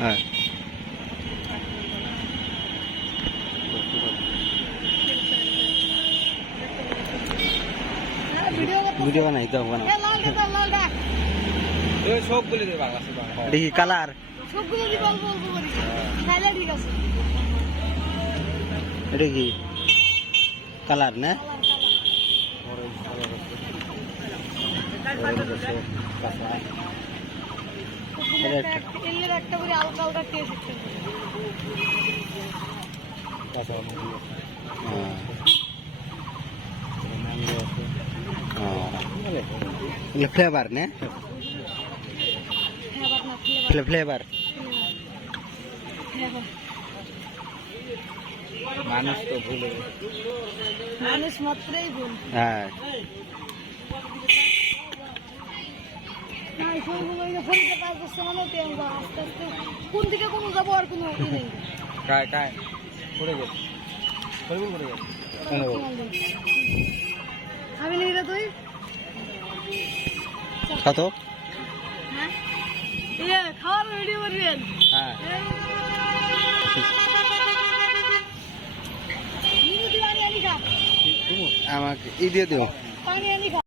হ্যাঁ ভিডিও বানাই তো বানাও সবগুলি দেবা দেখি কালার সবগুলো দিব অল্প অল্প করে তাহলে ঠিক আছে এটা কি কালার না এর একটা করে হালকা হালকা টেস্ট ফ্লেভার না ফ্লেভার মানুষ তো ভুলে মানুষ মাত্রই ভুল হ্যাঁ আস্তে আস্তে কোন দিকে কোনো যাবো আর কোনো নেই কায় কায় পড়ে গেছে পড়ে গেছে আমি নিয়ে যা তুই কত হ্যাঁ খাওয়ার ভিডিও করবেন হ্যাঁ আমাকে ই দিয়ে দিও পানি আনি খা